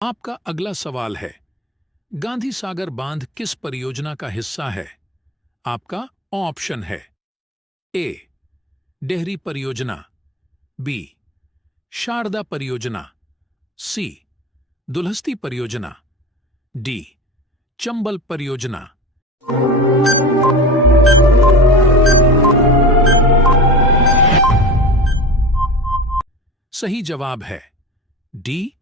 आपका अगला सवाल है, गांधी सागर बांध किस परियोजना का हिस्सा है? आपका ऑप्शन है ए डेहरी परियोजना, बी शारदा परियोजना, सी दुल्हस्ती परियोजना, डी चंबल परियोजना। सही जवाब है डी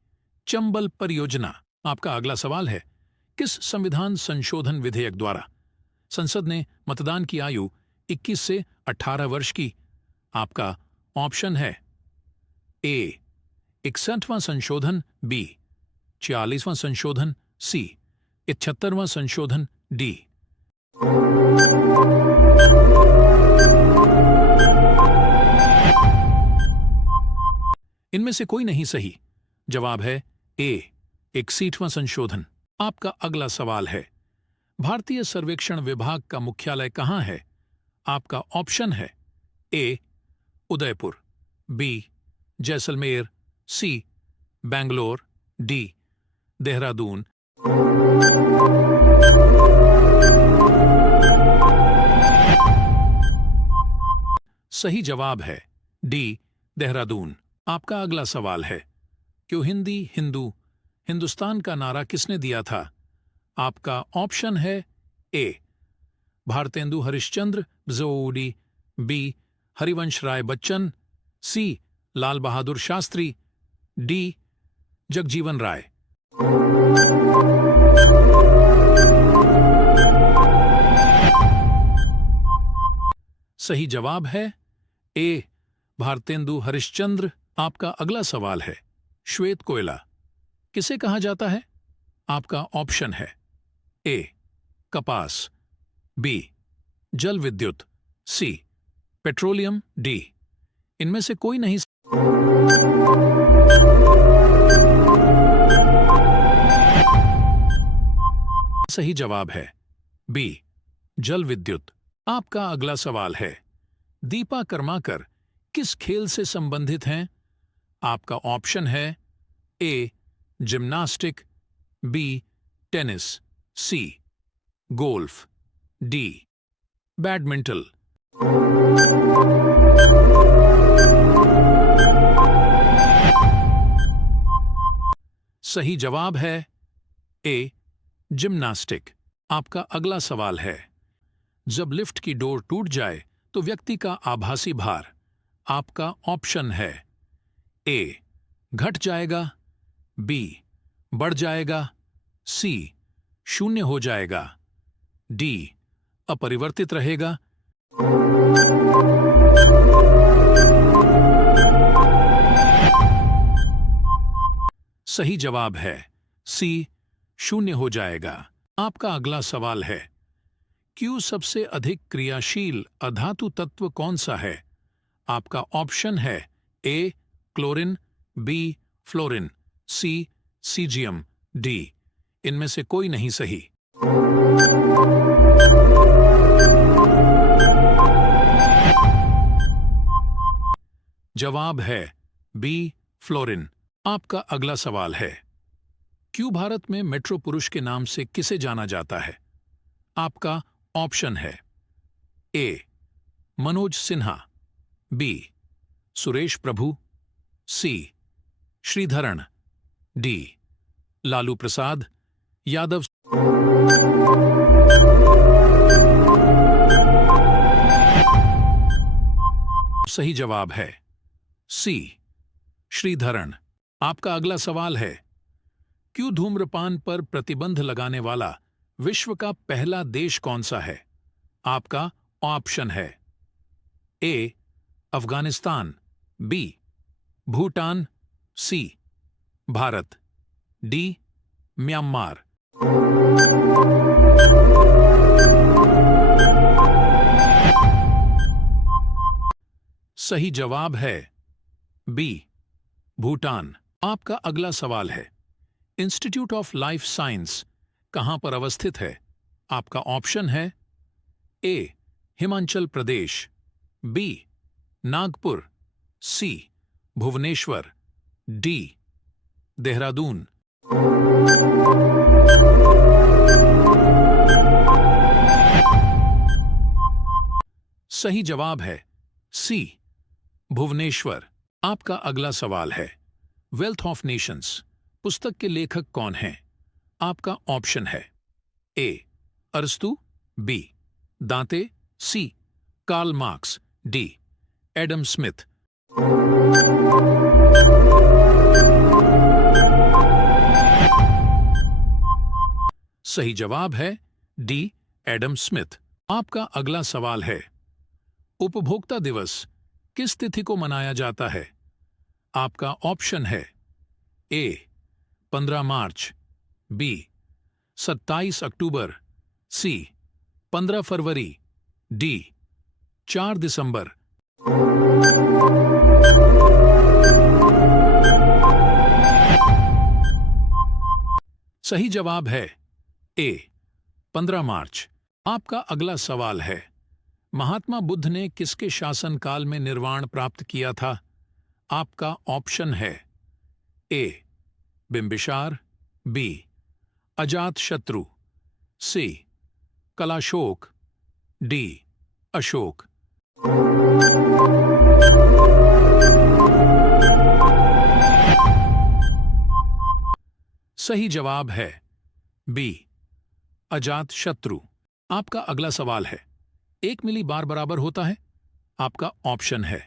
चंबल परियोजना। आपका अगला सवाल है, किस संविधान संशोधन विधेयक द्वारा संसद ने मतदान की आयु 21 से 18 वर्ष की? आपका ऑप्शन है ए 61वां संशोधन, बी 46वां संशोधन, सी 71वां संशोधन, डी। इनमें से कोई नहीं सही। जवाब है ए 61वां संशोधन। आपका अगला सवाल है, भारतीय सर्वेक्षण विभाग का मुख्यालय कहां है? आपका ऑप्शन है ए उदयपुर, बी जैसलमेर, सी बेंगलोर, डी देहरादून। सही जवाब है डी देहरादून। आपका अगला सवाल है, क्यों हिंदी हिंदू हिंदुस्तान का नारा किसने दिया था? आपका ऑप्शन है ए भारतेंदु हरिश्चंद्र बजोडी, बी हरिवंश राय बच्चन, सी लाल बहादुर शास्त्री, डी जगजीवन राय। सही जवाब है ए भारतेंदु हरिश्चंद्र। आपका अगला सवाल है, श्वेत कोयला किसे कहा जाता है? आपका ऑप्शन है ए कपास, बी जल विद्युत, सी पेट्रोलियम, डी इनमें से कोई नहीं। सही जवाब है बी जल विद्युत। आपका अगला सवाल है, दीपा कर्माकर किस खेल से संबंधित हैं? आपका ऑप्शन है ए जिम्नास्टिक, बी टेनिस, सी गोल्फ, डी बैडमिंटन। सही जवाब है ए जिम्नास्टिक। आपका अगला सवाल है, जब लिफ्ट की डोर टूट जाए तो व्यक्ति का आभासी भार, आपका ऑप्शन है ए घट जाएगा, बी बढ़ जाएगा, सी शून्य हो जाएगा, डी अपरिवर्तित रहेगा। सही जवाब है सी शून्य हो जाएगा। आपका अगला सवाल है, क्यों सबसे अधिक क्रियाशील अधातु तत्व कौन सा है? आपका ऑप्शन है ए क्लोरीन, बी फ्लोरीन, सी सीजियम, डी इनमें से कोई नहीं सही। जवाब है बी फ्लोरीन। आपका अगला सवाल है, क्यों भारत में मेट्रो पुरुष के नाम से किसे जाना जाता है? आपका ऑप्शन है ए मनोज सिन्हा, बी सुरेश प्रभु, सी श्रीधरण, डी लालू प्रसाद यादव। सही जवाब है सी श्रीधरण। आपका अगला सवाल है, क्यों धूम्रपान पर प्रतिबंध लगाने वाला विश्व का पहला देश कौन सा है? आपका ऑप्शन है ए अफगानिस्तान, बी भूटान, सी भारत, डी म्यांमार। सही जवाब है बी भूटान। आपका अगला सवाल है, इंस्टीट्यूट ऑफ लाइफ साइंस कहां पर अवस्थित है? आपका ऑप्शन है ए हिमाचल प्रदेश, बी नागपुर, सी भुवनेश्वर, डी देहरादून। सही जवाब है सी, भुवनेश्वर। आपका अगला सवाल है, वेल्थ ऑफ नेशंस पुस्तक के लेखक कौन हैं? आपका ऑप्शन है ए अरस्तु, B Dante, C Karl Marx, D Adam Smith. सही जवाब है डी एडम स्मिथ। आपका अगला सवाल है, उपभोक्ता दिवस किस तिथि को मनाया जाता है? आपका ऑप्शन है ए 15 मार्च, बी 27 अक्टूबर, सी 15 फरवरी, डी 4 दिसंबर। सही जवाब है ए 15 मार्च। आपका अगला सवाल है, महात्मा बुद्ध ने किसके शासनकाल में निर्वाण प्राप्त किया था? आपका ऑप्शन है ए बिंबिसार, बी अजातशत्रु, सी कलाशोक, डी अशोक। सही जवाब है बी अजातशत्रु। आपका अगला सवाल है, 1 मिली बार बराबर होता है? आपका ऑप्शन है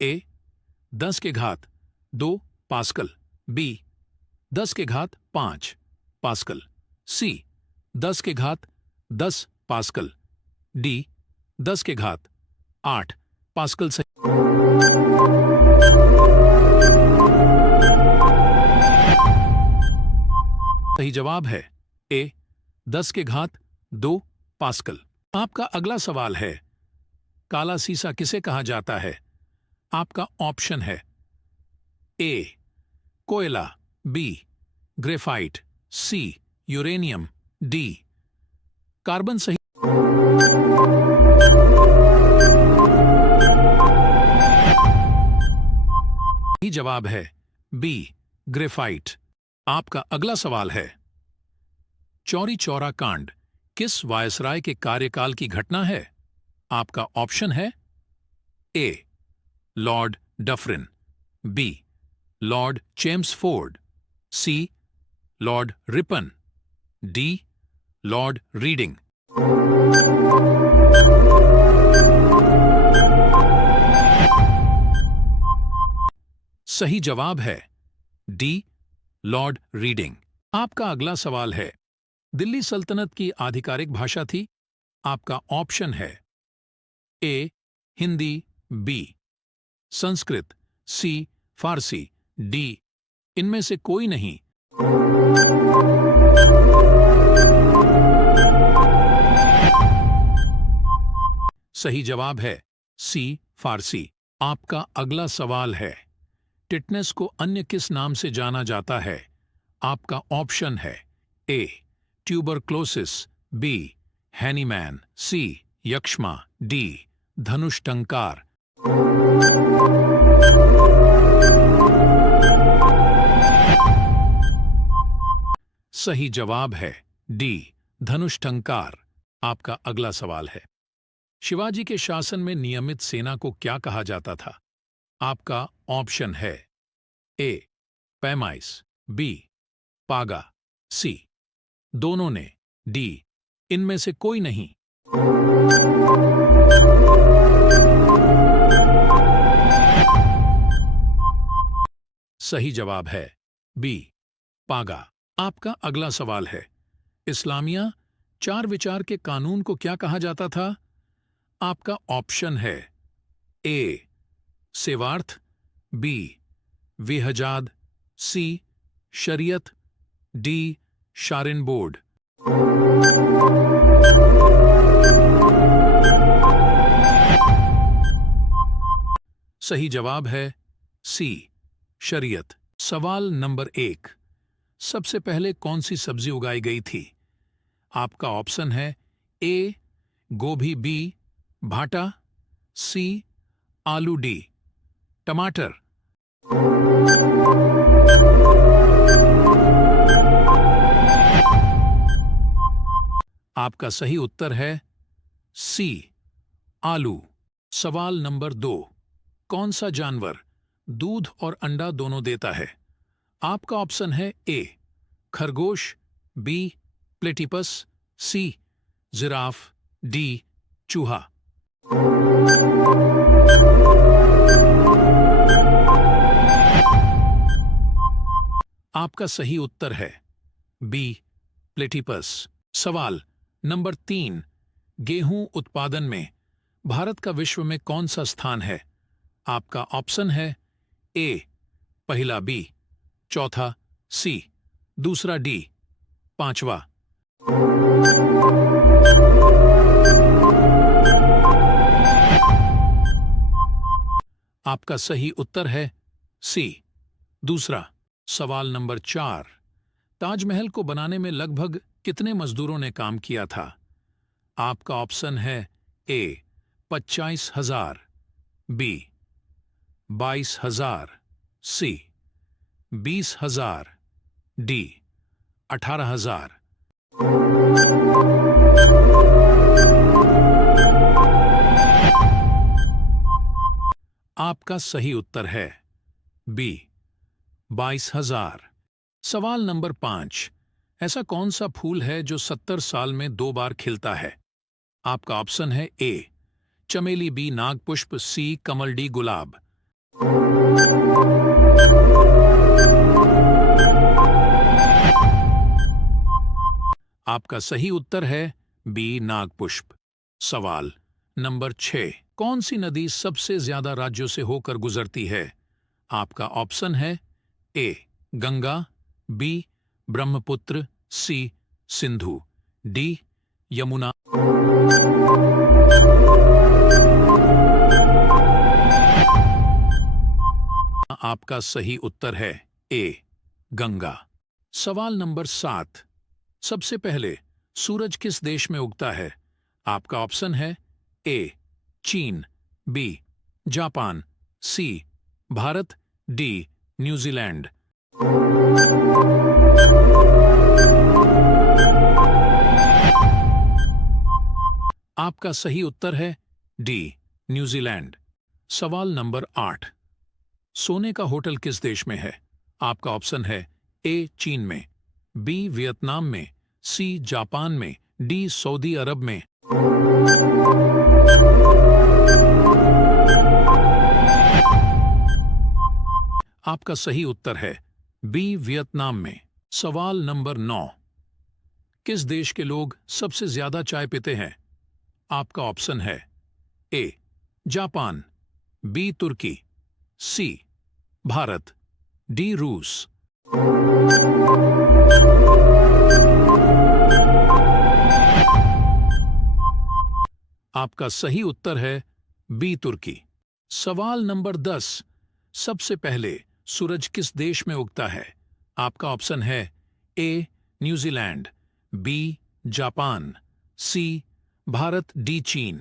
ए 10 के घात 2 पास्कल, बी 10 के घात 5 पास्कल, सी 10 के घात 10 पास्कल, डी 10 के घात 8 पास्कल। सही जवाब है ए 10 के घात 2 पास्कल। आपका अगला सवाल है, काला सीसा किसे कहा जाता है? आपका ऑप्शन है ए कोयला, बी ग्रेफाइट, सी यूरेनियम, डी कार्बन। सही जवाब है बी ग्रेफाइट। आपका अगला सवाल है, चौरी चौरा कांड किस वायसराय के कार्यकाल की घटना है? आपका ऑप्शन है A Lord Dufferin, B Lord Chelmsford, C Lord Ripon, D Lord Reading. सही जवाब है डी लॉर्ड रीडिंग। आपका अगला सवाल है, दिल्ली सल्तनत की आधिकारिक भाषा थी? आपका ऑप्शन है ए हिंदी, बी संस्कृत, सी फारसी, डी इनमें से कोई नहीं। सही जवाब है सी फारसी। आपका अगला सवाल है, टिटनेस को अन्य किस नाम से जाना जाता है? आपका ऑप्शन है ए ट्यूबरक्लोसिस, बी हैनीमैन, सी यक्ष्मा, डी धनुष टंकार। सही जवाब है डी धनुष टंकार। आपका अगला सवाल है, शिवाजी के शासन में नियमित सेना को क्या कहा जाता था? आपका ऑप्शन है ए पैमाइस, बी पागा, सी दोनों ने, डी इनमें से कोई नहीं। सही जवाब है बी पागा। आपका अगला सवाल है, इस्लामिया 4 विचार के कानून को क्या कहा जाता था? आपका ऑप्शन है ए सेवार्थ, बी विहजाद, सी शरीयत, डी शारिन बोर्ड। सही जवाब है सी शरीयत। सवाल नंबर 1, सबसे पहले कौन सी सब्जी उगाई गई थी? आपका ऑप्शन है ए गोभी, बी भाटा, सी आलू, डी टमाटर। आपका सही उत्तर है सी, आलू। सवाल नंबर 2। कौन सा जानवर दूध और अंडा दोनों देता है? आपका ऑप्शन है ए, खरगोश, बी, प्लेटिपस, सी, जिराफ, डी, चूहा। आपका सही उत्तर है बी, प्लेटिपस। सवाल नंबर 3। गेहूं उत्पादन में भारत का विश्व में कौन सा स्थान है? आपका ऑप्शन है ए, पहला बी, चौथा सी, दूसरा डी, पांचवा। आपका सही उत्तर है सी, दूसरा। सवाल नंबर 4। ताजमहल को बनाने में लगभग कितने मजदूरों ने काम किया था? आपका ऑप्शन है ए, 25,000, बी, 22,000, सी, 20,000, डी, 18,000। आपका सही उत्तर है बी, 22,000। सवाल नंबर 5। ऐसा कौन सा फूल है जो 70 साल में 2 बार खिलता है? आपका ऑप्शन है ए, चमेली, बी, नागपुष्प, सी, कमल, डी, गुलाब। आपका सही उत्तर है बी, नागपुष्प। सवाल नंबर 6। कौन सी नदी सबसे ज्यादा राज्यों से होकर गुजरती है? आपका ऑप्शन है ए, गंगा, बी, ब्रह्मपुत्र, सी, सिंधु, डी, यमुना। आपका सही उत्तर है ए, गंगा। सवाल नंबर 7। सबसे पहले सूरज किस देश में उगता है? आपका ऑप्शन है ए, चीन, बी, जापान, सी, भारत, डी, न्यूजीलैंड। आपका सही उत्तर है डी, न्यूजीलैंड। सवाल नंबर 8। सोने का होटल किस देश में है? आपका ऑप्शन है ए, चीन में, बी, वियतनाम में, सी, जापान में, डी, सऊदी अरब में। आपका सही उत्तर है बी, वियतनाम में। सवाल नंबर 9। किस देश के लोग सबसे ज्यादा चाय पीते हैं? आपका ऑप्शन है ए, जापान, बी, तुर्की, सी, भारत, डी, रूस। आपका सही उत्तर है बी, तुर्की। सवाल नंबर 10। सबसे पहले सूरज किस देश में उगता है? आपका ऑप्शन है ए, न्यूजीलैंड, बी, जापान, सी, भारत, डी, चीन।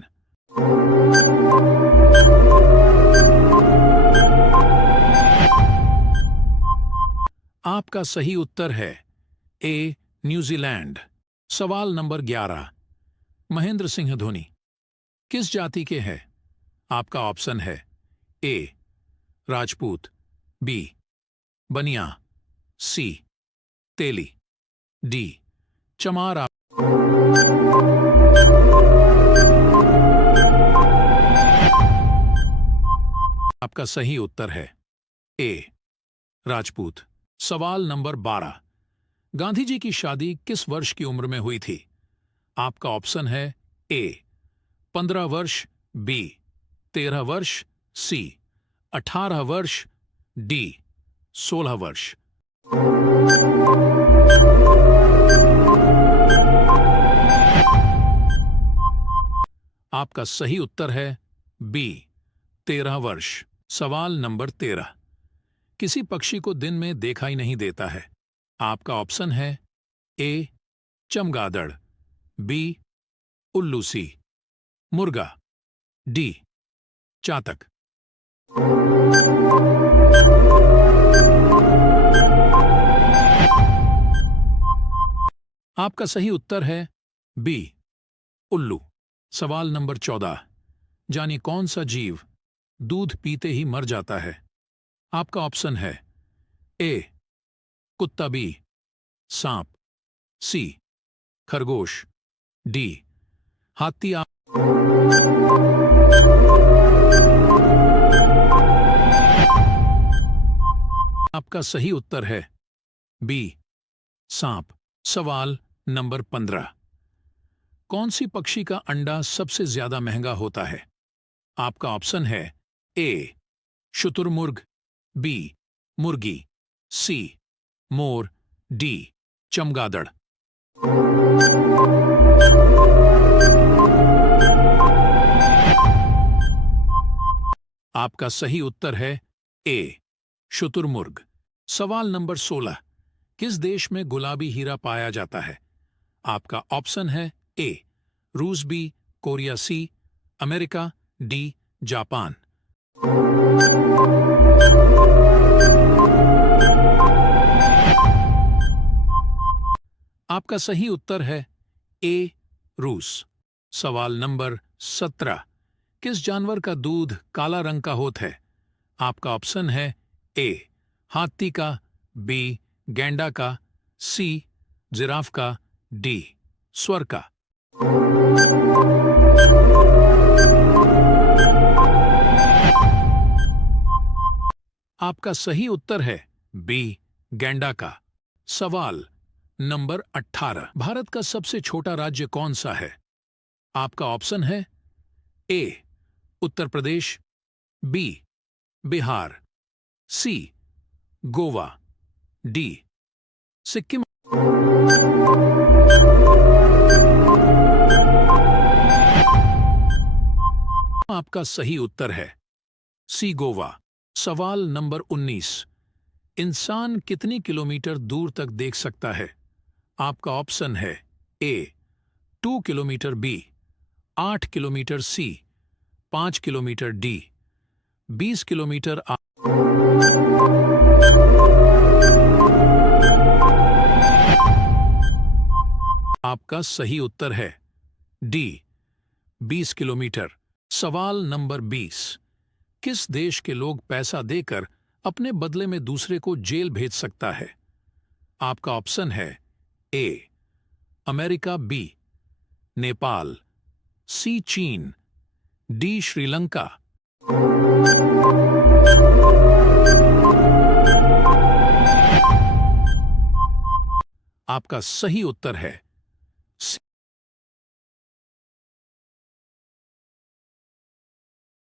आपका सही उत्तर है ए, न्यूजीलैंड। सवाल नंबर 11। महेंद्र सिंह धोनी किस जाति के हैं? आपका ऑप्शन है ए, राजपूत, बी, बनिया, सी, तेली, डी, चमार। आपका सही उत्तर है ए, राजपूत। सवाल नंबर 12। गांधी जी की शादी किस वर्ष की उम्र में हुई थी? आपका ऑप्शन है ए, 15 वर्ष, बी, 13 वर्ष, सी, 18 वर्ष, डी, 16 वर्ष। आपका सही उत्तर है बी, 13 वर्ष। सवाल नंबर 13। किसी पक्षी को दिन में देखा ही नहीं देता है। आपका ऑप्शन है ए, चमगादड़, बी, उल्लू, सी, मुर्गा, डी, चातक। आपका सही उत्तर है बी, उल्लू। सवाल नंबर 14। जानिए कौन सा जीव दूध पीते ही मर जाता है। आपका ऑप्शन है ए कुत्ता, बी सांप, सी खरगोश, डी हाथी। आपका सही उत्तर है बी सांप। सवाल नंबर 15। कौन सी पक्षी का अंडा सबसे ज्यादा महंगा होता है। आपका ऑप्शन है ए शुतुरमुर्ग, बी मुर्गी, सी मोर, डी चमगादड़। आपका सही उत्तर है ए शुतुरमुर्ग। सवाल नंबर 16। किस देश में गुलाबी हीरा पाया जाता है। आपका ऑप्शन है ए रूस, B Korea, C America, D Japan. आपका सही उत्तर है ए रूस। सवाल नंबर 17। किस जानवर का दूध काला रंग का होता है। आपका ऑप्शन है ए हाथी का, बी गैंडा का, सी जिराफ का, डी सुअर का। आपका सही उत्तर है बी गैंडा का। सवाल नंबर 18। भारत का सबसे छोटा राज्य कौन सा है। आपका ऑप्शन है ए उत्तर प्रदेश, बी बिहार, सी गोवा, डी सिक्किम। आपका सही उत्तर है सी गोवा। सवाल नंबर 19। इंसान कितनी किलोमीटर दूर तक देख सकता है। आपका ऑप्शन है ए 2 किलोमीटर, बी 8 किलोमीटर, सी 5 किलोमीटर, डी 20 किलोमीटर। आपका सही उत्तर है डी 20 किलोमीटर। सवाल नंबर 20। किस देश के लोग पैसा देकर अपने बदले में दूसरे को जेल भेज सकता है। आपका ऑप्शन है ए अमेरिका, बी नेपाल, सी चीन, डी श्रीलंका। आपका सही उत्तर है